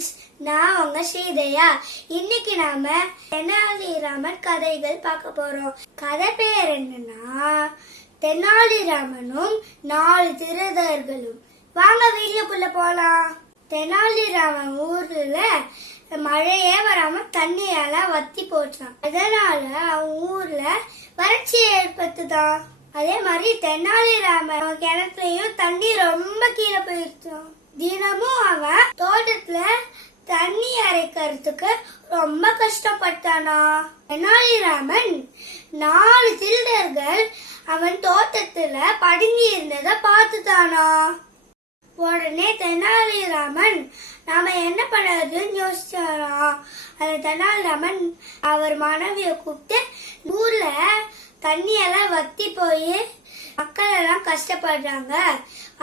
Friends, நான் உங்க ஸ்ரீதயா. இன்னைக்கு நாம தெனாலிராமன் கதைகள் பார்க்க போறோம். கதை பேர் என்னன்னா தெனாலிராமனும் 4 திருடர்களும். வாங்க வீட்டுக்குள்ள போலாம். தெனாலிராமன் ஊர்ல மழையே வராம தண்ணியால வத்தி போச்சான். அதனால அவன் ஊர்ல வறட்சி ஏற்பட்டுதான். அதே மாதிரி தெனாலிராமன் கிணத்துலயும் தண்ணி ரொம்ப கீழே போயிருச்சான். தினமும் அவன் தோட்டத்துல தண்ணி அரைக்கிறதுக்கு ரொம்ப கஷ்டப்பட்டானா. தெனாலிராமன் 4 திருடர்கள் அவன் தோட்டத்துல பதுங்கி இருந்தத பார்த்துட்டானா. உடனே தெனாலிராமன் நாம என்ன பண்றதுன்னு யோசிச்சாரா. அந்த தெனாலிராமன் அவர் மனைவிய கூப்பிட்டு, ஊர்ல தண்ணி எல்லாம் வத்தி போய் மக்கள் எல்லாம் கஷ்டப்படுறாங்க,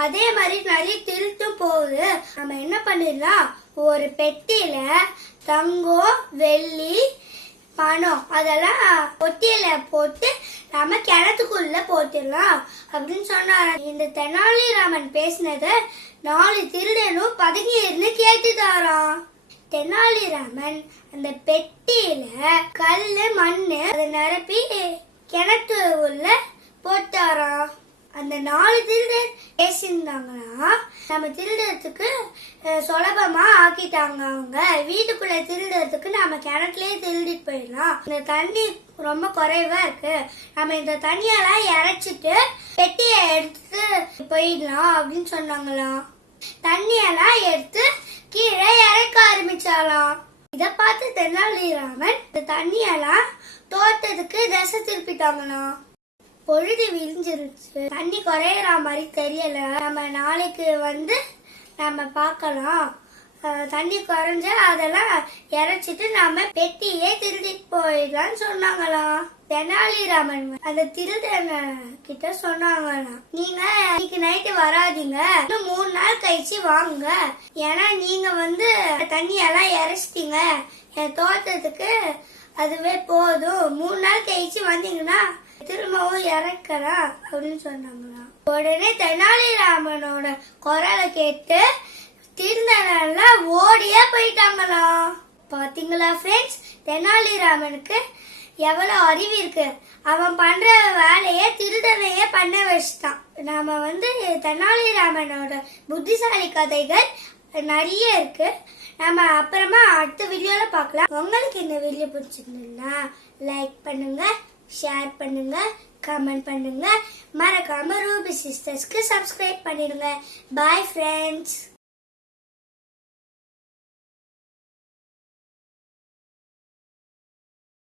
அதே மாதிரி நிறைய திருட்டும் போகுது, நம்ம என்ன பண்ணிடலாம், ஒரு பெட்டியில தங்கம் வெள்ளி பணம் அதெல்லாம் பொட்டியில போட்டு நம்ம கிணத்துக்குள்ள போட்டுடலாம் அப்படின்னு சொன்னார. இந்த தெனாலிராமன் பேசினத 4 திருடனும் பதுங்கி இருந்து கேட்டுதாராம். தெனாலிராமன் அந்த பெட்டியில கல்லு மண்ணு அதை நிரப்பி கிணத்து உள்ள போட்டாராம். அந்த 4 திருடர் பேசியிருந்தாங்கன்னா நம்ம திருடத்துக்கு சுலபமா ஆக்கிட்டாங்க. அவங்க வீட்டுக்குள்ள திருடத்துக்கு நம்ம கிணத்துலயே திருடிட்டு போயிடலாம். இந்த தண்ணி ரொம்ப குறைவா இருக்கு, நம்ம இந்த தண்ணியெல்லாம் இறைச்சிட்டு பெட்டிய எடுத்து போயிடலாம் அப்படின்னு சொன்னாங்களாம். தண்ணியெல்லாம் எடுத்து கீழே இறைக்க ஆரம்பிச்சாலாம். இத பார்த்து தெனாலிராமன் இந்த தண்ணியெல்லாம் தோட்டத்துக்கு திசை திருப்பிட்டாங்களாம். பொழுது விரிஞ்சிருச்சு, தண்ணி குறையற மாதிரி தெரியல, நம்ம நாளைக்கு நம்ம பார்க்கலாம், தண்ணி குறைஞ்சா அதெல்லாம் இறைச்சிட்டு நாம பெட்டியே திருடிட்டு போயிடலாம்னு சொன்னாங்களாம். தெனாலிராமன் அந்த திருடன கிட்ட சொன்னாங்களாம், நீங்க இன்னைக்கு நைட்டு வராதீங்க, இன்னும் 3 நாள் கழிச்சு வாங்க, ஏன்னா நீங்க தண்ணியெல்லாம் இறைச்சிட்டீங்க, என் தோட்டத்துக்கு அதுவே போதும், 3 நாள் கழிச்சு வந்தீங்கன்னா திரும்பவும் இறக்கலாம் அப்படின்னு சொன்னாங்களாம். உடனே தெனாலிராமனோட குரலை கேட்டு திருடனெல்லாம் ஓடியே போயிட்டாங்களாம். பாத்தீங்களா ஃப்ரெண்ட்ஸ், தெனாலிராமனுக்கு எவ்வளவு அறிவு இருக்கு. அவன் பண்ற வேலைய திருடனையே பண்ண வச்சுட்டான். நாம தெனாலிராமனோட புத்திசாலி கதைகள் நிறைய இருக்கு. நம்ம அப்புறமா அடுத்த வீடியோல பார்க்கலாம். உங்களுக்கு இந்த வீடியோ பிடிச்சிருந்தா லைக் பண்ணுங்க, ஷேர் பண்ணுங்க, கமெண்ட் பண்ணுங்க, மறக்காம ரூபி சிஸ்டர்ஸ்க்கு சப்ஸ்கிரைப் பண்ணிடுங்க. Bye friends.